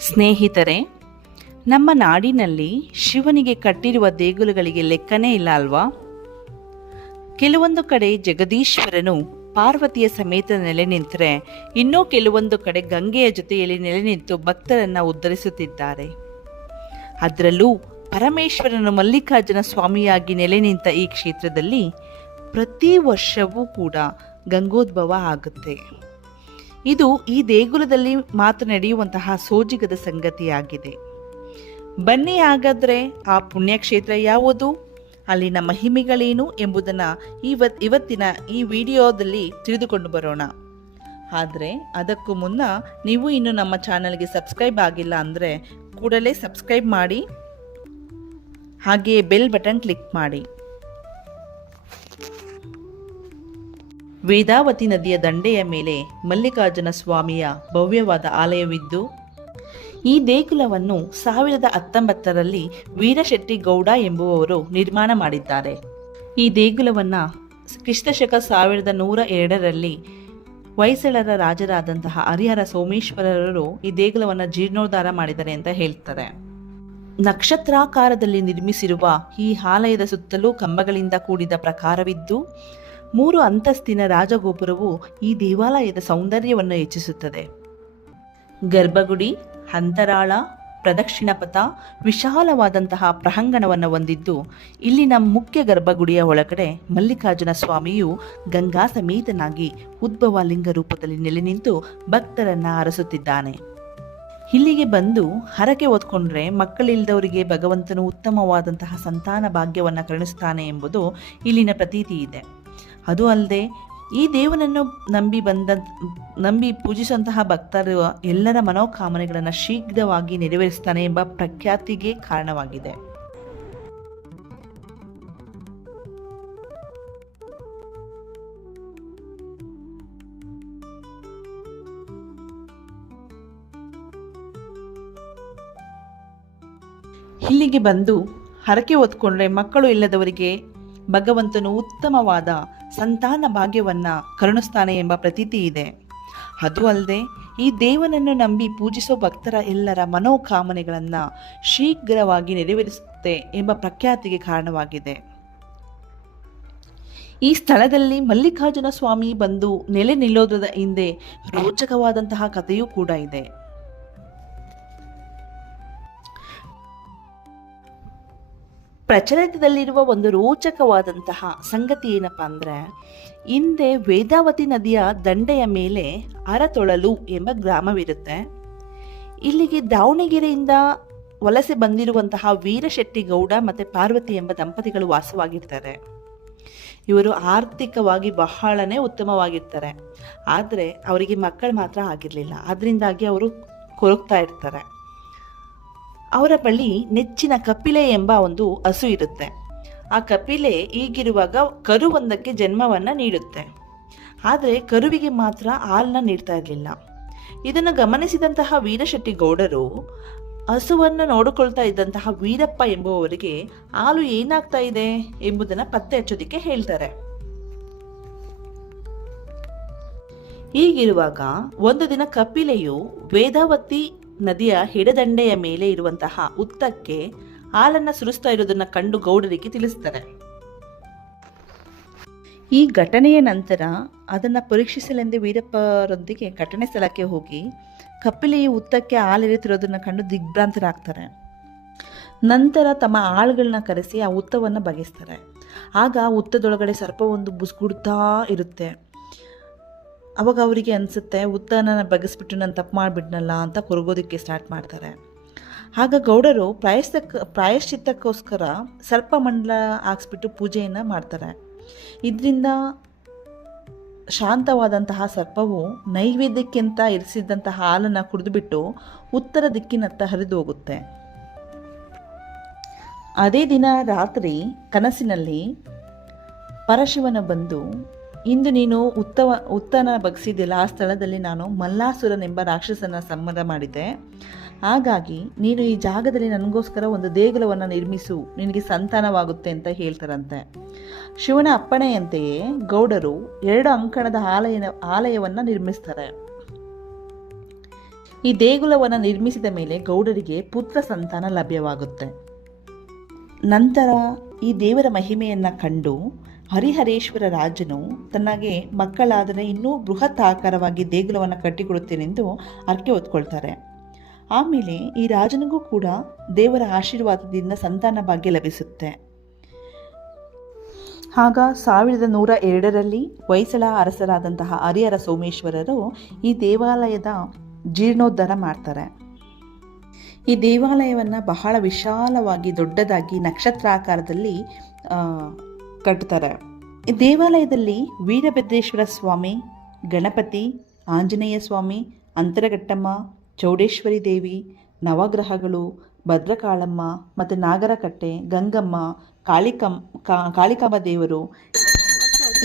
ಸ್ನೇಹಿತರೆ, ನಮ್ಮ ನಾಡಿನಲ್ಲಿ ಶಿವನಿಗೆ ಕಟ್ಟಿರುವ ದೇಗುಲಗಳಿಗೆ ಲೆಕ್ಕನೇ ಇಲ್ಲ ಅಲ್ವಾ? ಕೆಲವೊಂದು ಕಡೆ ಜಗದೀಶ್ವರನು ಪಾರ್ವತಿಯ ಸಮೇತ ನೆಲೆ ನಿಂತರೆ, ಇನ್ನೂ ಕೆಲವೊಂದು ಕಡೆ ಗಂಗೆಯ ಜೊತೆಯಲ್ಲಿ ನೆಲೆ ನಿಂತು ಭಕ್ತರನ್ನ ಉದ್ಧರಿಸುತ್ತಿದ್ದಾರೆ. ಅದರಲ್ಲೂ ಪರಮೇಶ್ವರನು ಮಲ್ಲಿಕಾರ್ಜುನ ಸ್ವಾಮಿಯಾಗಿ ನೆಲೆ ನಿಂತ ಈ ಕ್ಷೇತ್ರದಲ್ಲಿ ಪ್ರತಿ ವರ್ಷವೂ ಕೂಡ ಗಂಗೋದ್ಭವ ಆಗುತ್ತೆ. ಇದು ಈ ದೇಗುಲದಲ್ಲಿ ಮಾತ್ರ ನಡೆಯುವಂತಹ ಸೋಜಿಗದ ಸಂಗತಿಯಾಗಿದೆ. ಬನ್ನಿ ಹಾಗಾದ್ರೆ ಆ ಪುಣ್ಯಕ್ಷೇತ್ರ ಯಾವುದು? ಅಲ್ಲಿನ ಮಹಿಮೆಗಳೇನು ಎಂಬುದನ್ನು ಇವತ್, ಇವತ್ತಿನ ಈ ವಿಡಿಯೋದಲ್ಲಿ ತಿಳಿದುಕೊಂಡು ಬರೋಣ. ಆದರೆ ಅದಕ್ಕೂ ಮುನ್ನ ನೀವು ಇನ್ನು ನಮ್ಮ ಚಾನಲ್ಗೆ ಸಬ್ಸ್ಕ್ರೈಬ್ ಆಗಿಲ್ಲ ಅಂದರೆ ಕೂಡಲೇ ಸಬ್ಸ್ಕ್ರೈಬ್ ಮಾಡಿ, ಹಾಗೆಯೇ ಬೆಲ್ ಬಟನ್ ಕ್ಲಿಕ್ ಮಾಡಿ. ವೇದಾವತಿ ನದಿಯ ದಂಡೆಯ ಮೇಲೆ ಮಲ್ಲಿಕಾರ್ಜುನ ಸ್ವಾಮಿಯ ಭವ್ಯವಾದ ಆಲಯವಿದ್ದು, ಈ ದೇಗುಲವನ್ನು ಸಾವಿರದ ಹತ್ತೊಂಬತ್ತರಲ್ಲಿ ವೀರಶೆಟ್ಟಿ ಗೌಡ ಎಂಬುವವರು ನಿರ್ಮಾಣ ಮಾಡಿದ್ದಾರೆ. ಈ ದೇಗುಲವನ್ನು ಕ್ರಿಸ್ತಶಕ ಸಾವಿರದ ನೂರ ಎರಡರಲ್ಲಿ ಹೊಯ್ಸಳರ ರಾಜರಾದಂತಹ ಹರಿಹರ ಸೋಮೇಶ್ವರರು ಈ ದೇಗುಲವನ್ನು ಜೀರ್ಣೋದ್ಧಾರ ಮಾಡಿದ್ದಾರೆ ಅಂತ ಹೇಳ್ತಾರೆ. ನಕ್ಷತ್ರಾಕಾರದಲ್ಲಿ ನಿರ್ಮಿಸಿರುವ ಈ ಆಲಯದ ಸುತ್ತಲೂ ಕಂಬಗಳಿಂದ ಕೂಡಿದ ಪ್ರಕಾರವಿದ್ದು ಮೂರು ಅಂತಸ್ತಿನ ರಾಜಗೋಪುರವು ಈ ದೇವಾಲಯದ ಸೌಂದರ್ಯವನ್ನು ಹೆಚ್ಚಿಸುತ್ತದೆ. ಗರ್ಭಗುಡಿ, ಅಂತರಾಳ ಪ್ರದಕ್ಷಿಣಪಥ ವಿಶಾಲವಾದಂತಹ ಪ್ರಹಂಗಣವನ್ನು ಹೊಂದಿದ್ದು, ಇಲ್ಲಿನ ಮುಖ್ಯ ಗರ್ಭಗುಡಿಯ ಒಳಗಡೆ ಮಲ್ಲಿಕಾರ್ಜುನ ಸ್ವಾಮಿಯು ಗಂಗಾ ಸಮೇತನಾಗಿ ಉದ್ಭವ ಲಿಂಗ ರೂಪದಲ್ಲಿ ನೆಲೆ ನಿಂತು ಭಕ್ತರನ್ನ ಹರಸುತ್ತಿದ್ದಾನೆ ಇಲ್ಲಿಗೆ ಬಂದು ಹರಕೆ ಹೊತ್ಕೊಂಡ್ರೆ ಮಕ್ಕಳಿಲ್ಲದವರಿಗೆ ಭಗವಂತನು ಉತ್ತಮವಾದಂತಹ ಸಂತಾನ ಭಾಗ್ಯವನ್ನು ಕರುಣಿಸ್ತಾನೆ ಎಂಬುದು ಇಲ್ಲಿನ ಪ್ರತೀತಿ ಇದೆ. ಅದು ಅಲ್ಲದೆ ಈ ದೇವನನ್ನು ನಂಬಿ ಬಂದ, ನಂಬಿ ಪೂಜಿಸುವಂತಹ ಭಕ್ತರು ಎಲ್ಲರ ಮನೋಕಾಮನೆಗಳನ್ನು ಶೀಘ್ರವಾಗಿ ನೆರವೇರಿಸ್ತಾನೆ ಎಂಬ ಪ್ರಖ್ಯಾತಿಗೆ ಕಾರಣವಾಗಿದೆ. ಇಲ್ಲಿಗೆ ಬಂದು ಹರಕೆ ಹೊತ್ಕೊಂಡ್ರೆ ಮಕ್ಕಳು ಇಲ್ಲದವರಿಗೆ ಭಗವಂತನು ಉತ್ತಮವಾದ ಸಂತಾನ ಭಾಗ್ಯವನ್ನ ಕರುಣಿಸ್ತಾನೆ ಎಂಬ ಪ್ರತೀತಿ ಇದೆ. ಅದು ಅಲ್ಲದೆ ಈ ದೇವನನ್ನು ನಂಬಿ ಪೂಜಿಸೋ ಭಕ್ತರ ಎಲ್ಲರ ಮನೋಕಾಮನೆಗಳನ್ನು ಶೀಘ್ರವಾಗಿ ನೆರವೇರಿಸುತ್ತೆ ಎಂಬ ಪ್ರಖ್ಯಾತಿಗೆ ಕಾರಣವಾಗಿದೆ. ಈ ಸ್ಥಳದಲ್ಲಿ ಮಲ್ಲಿಕಾರ್ಜುನ ಸ್ವಾಮಿ ಬಂದು ನೆಲೆ ನಿಲ್ಲೋದ್ರದ ಹಿಂದೆ ರೋಚಕವಾದಂತಹ ಕಥೆಯೂ ಕೂಡ ಇದೆ. ಪ್ರಚಲಿತದಲ್ಲಿರುವ ಒಂದು ರೋಚಕವಾದಂತಹ ಸಂಗತಿ ಏನಪ್ಪ ಅಂದರೆ, ಹಿಂದೆ ವೇದಾವತಿ ನದಿಯ ದಂಡೆಯ ಮೇಲೆ ಅರತೊಳಲು ಎಂಬ ಗ್ರಾಮವಿರುತ್ತೆ. ಇಲ್ಲಿಗೆ ದಾವಣಗೆರೆಯಿಂದ ವಲಸೆ ಬಂದಿರುವಂತಹ ವೀರಶೆಟ್ಟಿ ಗೌಡ ಮತ್ತು ಪಾರ್ವತಿ ಎಂಬ ದಂಪತಿಗಳು ವಾಸವಾಗಿರ್ತಾರೆ. ಇವರು ಆರ್ಥಿಕವಾಗಿ ಬಹಳನೇ ಉತ್ತಮವಾಗಿರ್ತಾರೆ. ಆದರೆ ಅವರಿಗೆ ಮಕ್ಕಳು ಮಾತ್ರ ಆಗಿರಲಿಲ್ಲ. ಅದರಿಂದಾಗಿ ಅವರು ಕೊರಗ್ತಾ ಇರ್ತಾರೆ. ಅವರ ಬಳಿ ನೆಚ್ಚಿನ ಕಪಿಲೆ ಎಂಬ ಒಂದು ಹಸು ಇರುತ್ತೆ. ಆ ಕಪಿಲೆ ಈಗಿರುವಾಗ ಕರುವೊಂದಕ್ಕೆ ಜನ್ಮವನ್ನು ನೀಡುತ್ತೆ. ಆದರೆ ಕರುವಿಗೆ ಮಾತ್ರ ಹಾಲನ್ನ ನೀಡ್ತಾ ಇರಲಿಲ್ಲ. ಇದನ್ನು ಗಮನಿಸಿದಂತಹ ವೀರಶೆಟ್ಟಿ ಗೌಡರು ಹಸುವನ್ನು ನೋಡಿಕೊಳ್ತಾ ಇದ್ದಂತಹ ವೀರಪ್ಪ ಎಂಬುವವರಿಗೆ ಹಾಲು ಏನಾಗ್ತಾ ಇದೆ ಎಂಬುದನ್ನು ಪತ್ತೆ ಹಚ್ಚೋದಿಕ್ಕೆ ಹೇಳ್ತಾರೆ. ಹೀಗಿರುವಾಗ ಒಂದು ದಿನ ಕಪಿಲೆಯು ವೇದಾವತಿ ನದಿಯ ಹಿಡದಂಡೆಯ ಮೇಲೆ ಇರುವಂತಹ ಉತ್ತಕ್ಕೆ ಹಾಲನ್ನು ಸುರಿಸ್ತಾ ಇರೋದನ್ನ ಕಂಡು ಗೌಡರಿಗೆ ತಿಳಿಸ್ತಾರೆ. ಈ ಘಟನೆಯ ನಂತರ ಅದನ್ನು ಪರೀಕ್ಷಿಸಲೆಂದೇ ವೀರಪ್ಪರೊಂದಿಗೆ ಘಟನೆ ಸ್ಥಳಕ್ಕೆ ಹೋಗಿ ಕಪಿಲೆಯು ಉತ್ತಕ್ಕೆ ಹಾಲೆರೆತಿರೋದನ್ನ ಕಂಡು ದಿಗ್ಭ್ರಾಂತರಾಗ್ತಾರೆ. ನಂತರ ತಮ್ಮ ಆಳುಗಳನ್ನ ಕರೆಸಿ ಆ ಉತ್ತವನ್ನು ಬಗೆಸ್ತಾರೆ. ಆಗ ಉತ್ತದೊಳಗಡೆ ಸರ್ಪವೊಂದು ಬುಸ್ಗುಡ್ತಾ ಇರುತ್ತೆ. ಅವಾಗ ಅವರಿಗೆ ಅನಿಸುತ್ತೆ ಉತ್ತನ ಬಗ್ಗಿಸ್ಬಿಟ್ಟು ನಾನು ತಪ್ಪು ಮಾಡಿಬಿಟ್ನಲ್ಲ ಅಂತ ಕೊರಗೋದಕ್ಕೆ ಸ್ಟಾರ್ಟ್ ಮಾಡ್ತಾರೆ. ಆಗ ಗೌಡರು ಪ್ರಾಯಶ್ಚಿತ್ತ ಪ್ರಾಯಶ್ಚಿತ್ತಕ್ಕೋಸ್ಕರ ಸರ್ಪ ಮಂಡಲ ಹಾಕ್ಸ್ಬಿಟ್ಟು ಪೂಜೆಯನ್ನು ಮಾಡ್ತಾರೆ. ಇದರಿಂದ ಶಾಂತವಾದಂತಹ ಸರ್ಪವು ನೈವೇದ್ಯಕ್ಕಿಂತ ಇರಿಸಿದ್ದಂತಹ ಹಾಲನ್ನು ಕುಡಿದುಬಿಟ್ಟು ಉತ್ತರ ದಿಕ್ಕಿನತ್ತ ಹರಿದು ಹೋಗುತ್ತೆ. ಅದೇ ದಿನ ರಾತ್ರಿ ಕನಸಿನಲ್ಲಿ ಪರಶಿವನ ಬಂದು ಇಂದು ನೀನು ಉತ್ತವ, ಉತ್ತನ ಬಗ್ಸಿದ್ದಿಲ್ಲ ಆ ಸ್ಥಳದಲ್ಲಿ ನಾನು ಮಲ್ಲಾಸುರನೆಂಬ ರಾಕ್ಷಸನ ಸಂಹಾರ ಮಾಡಿದ್ದೆ. ಹಾಗಾಗಿ ನೀನು ಈ ಜಾಗದಲ್ಲಿ ನನಗೋಸ್ಕರ ಒಂದು ದೇಗುಲವನ್ನು ನಿರ್ಮಿಸು. ನಿನಗೆ ಸಂತಾನವಾಗುತ್ತೆ ಅಂತ ಹೇಳ್ತಾರಂತೆ. ಶಿವನ ಅಪ್ಪಣೆಯಂತೆಯೇ ಗೌಡರು ಎರಡು ಅಂಕಣದ ಆಲಯ ಆಲಯವನ್ನು ನಿರ್ಮಿಸ್ತಾರೆ. ಈ ದೇಗುಲವನ್ನು ನಿರ್ಮಿಸಿದ ಮೇಲೆ ಗೌಡರಿಗೆ ಪುತ್ರ ಸಂತಾನ ಲಭ್ಯವಾಗುತ್ತೆ. ನಂತರ ಈ ದೇವರ ಮಹಿಮೆಯನ್ನು ಕಂಡು ಹರಿಹರೇಶ್ವರ ರಾಜನು ತನಗೆ ಮಕ್ಕಳಾದರೆ ಇನ್ನೂ ಬೃಹತ್ ಆಕಾರವಾಗಿ ದೇಗುಲವನ್ನು ಕಟ್ಟಿಕೊಡುತ್ತೇನೆಂದು ಅರ್ಕೆ ಹೊತ್ಕೊಳ್ತಾರೆ. ಆಮೇಲೆ ಈ ರಾಜನಿಗೂ ಕೂಡ ದೇವರ ಆಶೀರ್ವಾದದಿಂದ ಸಂತಾನ ಭಾಗ್ಯ ಲಭಿಸುತ್ತೆ. ಆಗ ಸಾವಿರದ ನೂರ ಎರಡರಲ್ಲಿ ಹೊಯ್ಸಳ ಅರಸರಾದಂತಹ ಹರಿಹರ ಸೋಮೇಶ್ವರರು ಈ ದೇವಾಲಯದ ಜೀರ್ಣೋದ್ಧಾರ ಮಾಡ್ತಾರೆ. ಈ ದೇವಾಲಯವನ್ನು ಬಹಳ ವಿಶಾಲವಾಗಿ ದೊಡ್ಡದಾಗಿ ನಕ್ಷತ್ರಾಕಾರದಲ್ಲಿ ಈ ದೇವಾಲಯದಲ್ಲಿ ವೀರಭದ್ರೇಶ್ವರ ಸ್ವಾಮಿ, ಗಣಪತಿ, ಆಂಜನೇಯ ಸ್ವಾಮಿ, ಅಂತರಘಟ್ಟಮ್ಮ, ಚೌಡೇಶ್ವರಿ ದೇವಿ, ನವಗ್ರಹಗಳು, ಭದ್ರಕಾಳಮ್ಮ ಮತ್ತು ನಾಗರಕಟ್ಟೆ, ಗಂಗಮ್ಮ, ಕಾಳಿಕಂ ಕಾಳಿಕಾಂಬ ದೇವರು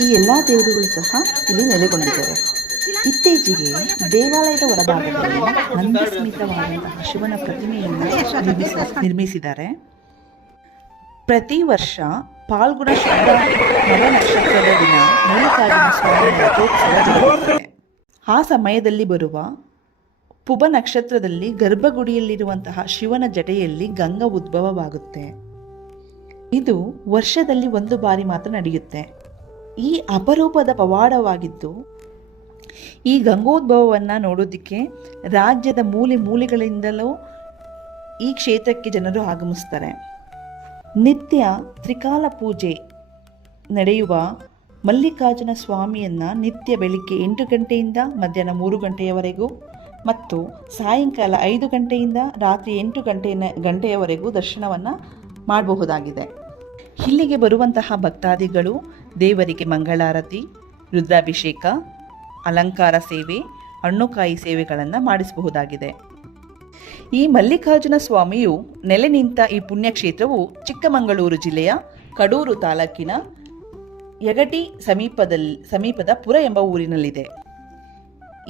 ಈ ಎಲ್ಲ ದೇವರುಗಳು ಸಹ ಇಲ್ಲಿ ನೆಲೆಗೊಂಡಿದ್ದಾರೆ. ಇತ್ತೀಚೆಗೆ ದೇವಾಲಯದ ಒಳಭಾಗದಲ್ಲಿ ನಂದಸ್ಮಿತವಾದಂತಹ ಶಿವನ ಪ್ರತಿಮೆಯನ್ನು ನಿರ್ಮಿಸ, ನಿರ್ಮಿಸಿದ್ದಾರೆ. ಪ್ರತಿ ವರ್ಷ ಪಾಲ್ಗುಣ ಶುದ್ಧ ನವನಕ್ಷತ್ರದ ದಿನ ಸ್ವಾಮಿ ರಥೋತ್ಸವ ಆ ಸಮಯದಲ್ಲಿ ಬರುವ ಪುಬ ನಕ್ಷತ್ರದಲ್ಲಿ ಗರ್ಭಗುಡಿಯಲ್ಲಿರುವಂತಹ ಶಿವನ ಜಟೆಯಲ್ಲಿ ಗಂಗಾ ಉದ್ಭವವಾಗುತ್ತೆ. ಇದು ವರ್ಷದಲ್ಲಿ ಒಂದು ಬಾರಿ ಮಾತ್ರ ನಡೆಯುತ್ತೆ. ಈ ಅಪರೂಪದ ಪವಾಡವಾಗಿದ್ದು, ಈ ಗಂಗೋದ್ಭವವನ್ನು ನೋಡೋದಕ್ಕೆ ರಾಜ್ಯದ ಮೂಲೆ ಮೂಲೆಗಳಿಂದಲೂ ಈ ಕ್ಷೇತ್ರಕ್ಕೆ ಜನರು ಆಗಮಿಸ್ತಾರೆ. ನಿತ್ಯ ತ್ರಿಕಾಲ ಪೂಜೆ ನಡೆಯುವ ಮಲ್ಲಿಕಾರ್ಜುನ ಸ್ವಾಮಿಯನ್ನು ನಿತ್ಯ ಬೆಳಿಗ್ಗೆ ಎಂಟು ಗಂಟೆಯಿಂದ ಮಧ್ಯಾಹ್ನ ಮೂರು ಗಂಟೆಯವರೆಗೂ ಮತ್ತು ಸಾಯಂಕಾಲ ಐದು ಗಂಟೆಯಿಂದ ರಾತ್ರಿ ಎಂಟು ಗಂಟೆ ಗಂಟೆಯವರೆಗೂ ದರ್ಶನವನ್ನು ಮಾಡಬಹುದಾಗಿದೆ. ಇಲ್ಲಿಗೆ ಬರುವಂತಹ ಭಕ್ತಾದಿಗಳು ದೇವರಿಗೆ ಮಂಗಳಾರತಿ, ರುದ್ರಾಭಿಷೇಕ, ಅಲಂಕಾರ ಸೇವೆ ಹಣ್ಣುಕಾಯಿ ಸೇವೆಗಳನ್ನು ಮಾಡಿಸಬಹುದಾಗಿದೆ. ಈ ಮಲ್ಲಿಕಾರ್ಜುನ ಸ್ವಾಮಿಯು ನೆಲೆ ನಿಂತ ಈ ಪುಣ್ಯಕ್ಷೇತ್ರವು ಚಿಕ್ಕಮಗಳೂರು ಜಿಲ್ಲೆಯ ಕಡೂರು ತಾಲೂಕಿನ ಯಗಟಿ ಸಮೀಪದಲ್ಲಿ ಸಮೀಪದ ಪುರ ಎಂಬ ಊರಿನಲ್ಲಿದೆ.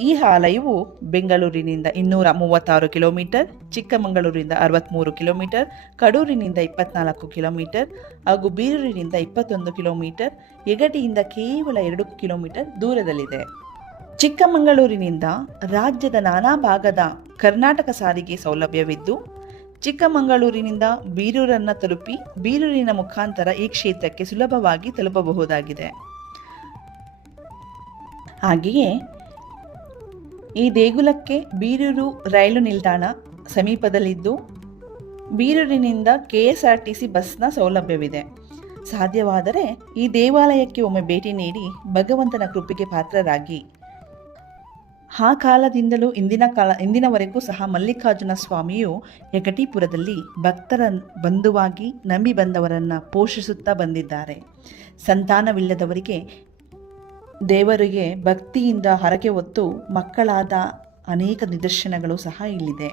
ಈ ಆಲಯವು ಬೆಂಗಳೂರಿನಿಂದ ಇನ್ನೂರ ಮೂವತ್ತಾರು ಕಿಲೋಮೀಟರ್ ಚಿಕ್ಕಮಗಳೂರಿನಿಂದ ಅರವತ್ತ್ಮೂರು ಕಿಲೋಮೀಟರ್, ಕಡೂರಿನಿಂದ ಇಪ್ಪತ್ನಾಲ್ಕು ಕಿಲೋಮೀಟರ್ ಹಾಗೂ ಬೀರೂರಿನಿಂದ ಇಪ್ಪತ್ತೊಂದು ಕಿಲೋಮೀಟರ್, ಯಗಟಿಯಿಂದ ಕೇವಲ ಎರಡು ಕಿಲೋಮೀಟರ್ ದೂರದಲ್ಲಿದೆ. ಚಿಕ್ಕಮಗಳೂರಿನಿಂದ ರಾಜ್ಯದ ನಾನಾ ಭಾಗದ ಕರ್ನಾಟಕ ಸಾರಿಗೆ ಸೌಲಭ್ಯವಿದ್ದು, ಚಿಕ್ಕಮಗಳೂರಿನಿಂದ ಬೀರೂರನ್ನು ತಲುಪಿ ಬೀರೂರಿನ ಮುಖಾಂತರ ಈ ಕ್ಷೇತ್ರಕ್ಕೆ ಸುಲಭವಾಗಿ ತಲುಪಬಹುದಾಗಿದೆ. ಹಾಗೆಯೇ ಈ ದೇಗುಲಕ್ಕೆ ಬೀರೂರು ರೈಲು ನಿಲ್ದಾಣ ಸಮೀಪದಲ್ಲಿದ್ದು, ಬೀರೂರಿನಿಂದ K S R T C ಬಸ್ನ ಸೌಲಭ್ಯವಿದೆ. ಸಾಧ್ಯವಾದರೆ ಈ ದೇವಾಲಯಕ್ಕೆ ಒಮ್ಮೆ ಭೇಟಿ ನೀಡಿ ಭಗವಂತನ ಕೃಪೆಗೆ ಪಾತ್ರರಾಗಿ ಆ ಕಾಲದಿಂದಲೂ ಇಂದಿನ ಕಾಲ, ಇಂದಿನವರೆಗೂ ಸಹ ಮಲ್ಲಿಕಾರ್ಜುನ ಸ್ವಾಮಿಯು ಯಗಟೀಪುರದಲ್ಲಿ ಭಕ್ತರ ಬಂಧುವಾಗಿ ನಂಬಿ ಬಂದವರನ್ನು ಪೋಷಿಸುತ್ತಾ ಬಂದಿದ್ದಾರೆ. ಸಂತಾನವಿಲ್ಲದವರಿಗೆ ದೇವರಿಗೆ ಭಕ್ತಿಯಿಂದ ಹರಕೆ ಹೊತ್ತು ಮಕ್ಕಳಾದ ಅನೇಕ ನಿದರ್ಶನಗಳು ಸಹ ಇಲ್ಲಿದೆ.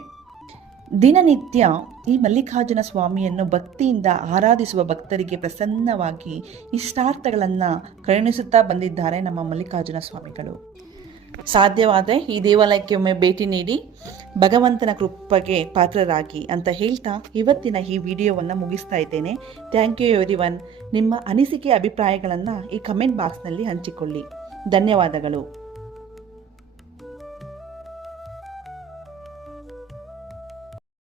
ದಿನನಿತ್ಯ ಈ ಮಲ್ಲಿಕಾರ್ಜುನ ಸ್ವಾಮಿಯನ್ನು ಭಕ್ತಿಯಿಂದ ಆರಾಧಿಸುವ ಭಕ್ತರಿಗೆ ಪ್ರಸನ್ನವಾಗಿ ಇಷ್ಟಾರ್ಥಗಳನ್ನು ಕರುಣಿಸುತ್ತಾ ಬಂದಿದ್ದಾರೆ ನಮ್ಮ ಮಲ್ಲಿಕಾರ್ಜುನ ಸ್ವಾಮಿಗಳು. ಸಾಧ್ಯವಾದರೆ ಈ ದೇವಾಲಯಕ್ಕೆ ಒಮ್ಮೆ ಭೇಟಿ ನೀಡಿ ಭಗವಂತನ ಕೃಪೆಗೆ ಪಾತ್ರರಾಗಿ ಅಂತ ಹೇಳ್ತಾ ಇವತ್ತಿನ ಈ ವಿಡಿಯೋವನ್ನು ಮುಗಿಸ್ತಾ ಇದ್ದೇನೆ. ಥ್ಯಾಂಕ್ ಯು ಎವ್ರಿ ನಿಮ್ಮ ಅನಿಸಿಕೆ, ಅಭಿಪ್ರಾಯಗಳನ್ನು ಈ ಕಮೆಂಟ್ ಬಾಕ್ಸ್ನಲ್ಲಿ ಹಂಚಿಕೊಳ್ಳಿ. ಧನ್ಯವಾದಗಳು.